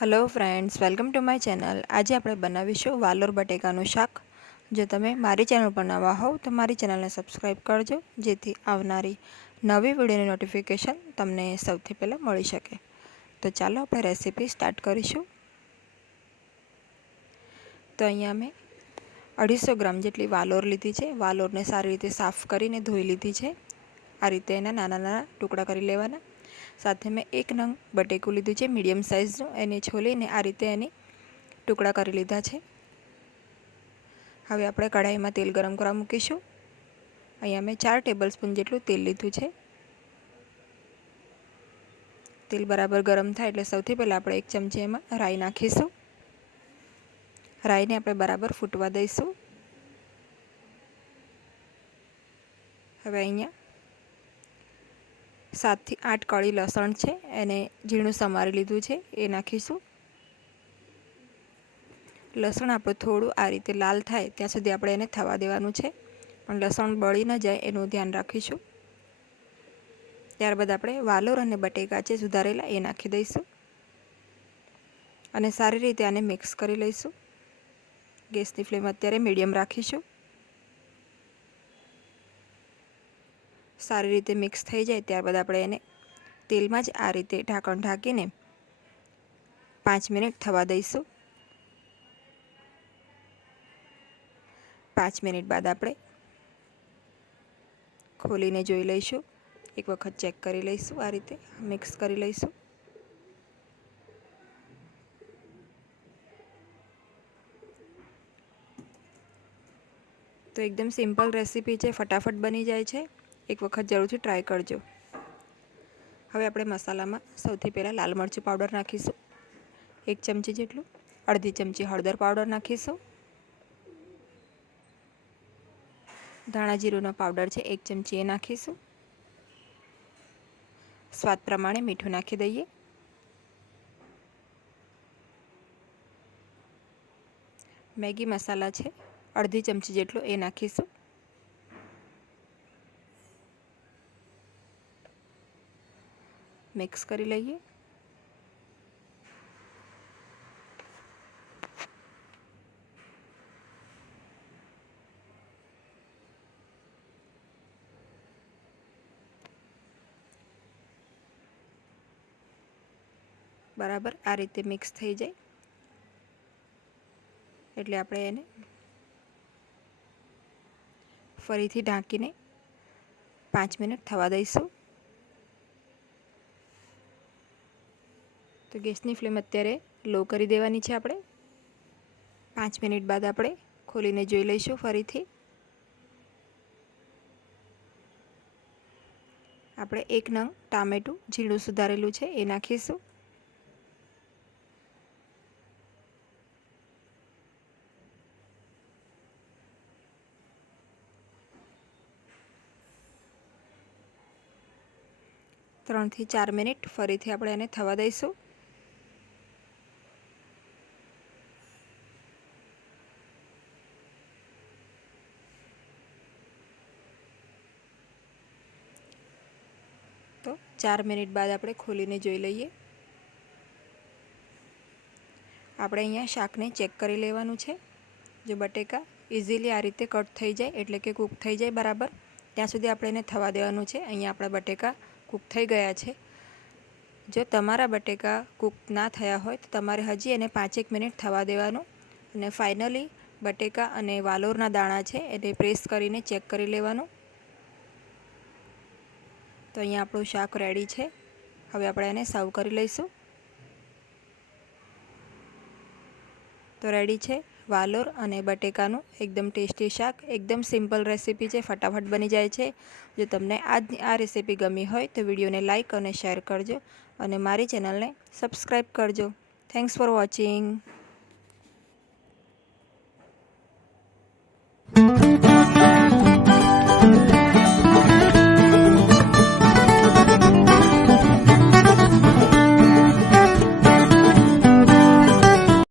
Hello friends, welcome to my channel. आज આપણે બનાવીશું વાલોર બટેકાનું શાક। જો તમે મારી ચેનલ પર નવા હોવ તો મારી ચેનલને સબસ્ક્રાઇબ કરજો, જેથી આવનારી નવી વિડિયોની નોટિફિકેશન તમને સૌથી પહેલા મળી શકે। તો ચાલો આપણે રેસીપી સ્ટાર્ટ કરીશું। તો અહીંયા મેં 250 ગ્રામ જેટલી વાલોર લીધી છે। વાલોરને સારી રીતે સાફ કરીને ધોઈ લીધી છે। આ રીતે એના નાના નાના ટુકડા કરી લેવાના। સાથે મેં 1 નંગ બટેકું લીધું છે મીડિયમ સાઇઝનું। એને છોલીને આ રીતે એની ટુકડા કરી લીધા છે। હવે આપણે કઢાઈમાં તેલ ગરમ કરવા મૂકીશું। અહીંયા મેં 4 ટેબલસ્પૂન જેટલું તેલ લીધું છે। તેલ બરાબર ગરમ થાય એટલે સૌથી પહેલાં આપણે 1 ચમચી એમાં રાઈ નાખીશું। રાઈને આપણે બરાબર ફૂટવા દઈશું। હવે અહીંયા 7 થી 8 કળી લસણ છે, એને ઝીણું સમારી લીધું છે, એ નાખીશું। લસણ આપણું થોડું આ રીતે લાલ થાય ત્યાં સુધી આપણે એને થવા દેવાનું છે, પણ લસણ બળી ન જાય એનું ધ્યાન રાખીશું। ત્યારબાદ આપણે વાલોર અને બટેકા છે સુધારેલા એ નાખી દઈશું અને સારી રીતે આને મિક્સ કરી લઈશું। ગેસની ફ્લેમ અત્યારે મીડિયમ રાખીશું। સારી રીતે મિક્સ થઈ જાય ત્યારબાદ આપણે એને તેલમાં જ આ રીતે ઢાંકણ ઢાંકીને 5 મિનિટ થવા દઈશું। 5 મિનિટ બાદ આપણે ખોલીને જોઈ લઈશું। એક વખત ચેક કરી લઈશું, આ રીતે મિક્સ કરી લઈશું। તો એકદમ સિમ્પલ રેસીપી છે, ફટાફટ બની જાય છે। એક વખત જરૂરથી ટ્રાય કરજો। હવે આપણે મસાલામાં સૌથી પહેલાં લાલ મરચું પાવડર નાખીશું 1 ચમચી જેટલું। અડધી ચમચી હળદર પાવડર નાખીશું। ધાણા જીરુંનો પાવડર છે 1 ચમચી એ નાખીશું। સ્વાદ પ્રમાણે મીઠું નાખી દઈએ। મેગી મસાલા છે અડધી ચમચી જેટલો એ નાખીશું। મિક્સ કરી લઈએ। બરાબર આ રીતે મિક્સ થઈ જાય એટલે આપણે એને ફરીથી ઢાંકીને 5 મિનિટ થવા દઈશું। તો ગેસની ફ્લેમ અત્યારે લો કરી દેવાની છે આપણે। 5 મિનિટ બાદ આપણે ખોલીને જોઈ લઈશું ફરીથી। આપણે 1 નંગ ટામેટું ઝીણું સુધારેલું છે એ નાખીશું। ત્રણ થી 4 મિનિટ ફરીથી આપણે એને થવા દઈશું। તો 4 મિનિટ બાદ આપણે ખોલીને જોઈ લઈએ। આપણે અહીંયા શાકને ચેક કરી લેવાનું છે। જો બટેકા ઇઝીલી આ રીતે કટ થઈ જાય એટલે કે કૂક થઈ જાય બરાબર ત્યાં સુધી આપણે એને થવા દેવાનું છે। અહીંયા આપણા બટેકા કૂક થઈ ગયા છે। જો તમારા બટેકા કૂક ના થયા હોય તો તમારે હજી એને 5-1 મિનિટ થવા દેવાનું અને ફાઇનલી બટેકા અને વાલોરના દાણા છે એને પ્રેસ કરીને ચેક કરી લેવાનું। તો અહીંયા આપણું શાક રેડી છે। હવે આપણે એને સર્વ કરી લઈશું। તો રેડી છે વાલોર અને બટેકાનું એકદમ ટેસ્ટી શાક। એકદમ સિમ્પલ રેસીપી છે, ફટાફટ બની જાય છે। જો તમને આજની આ રેસીપી ગમી હોય તો વિડીયોને લાઇક અને શેર કરજો અને મારી ચેનલને સબસ્ક્રાઈબ કરજો। Thanks for watching.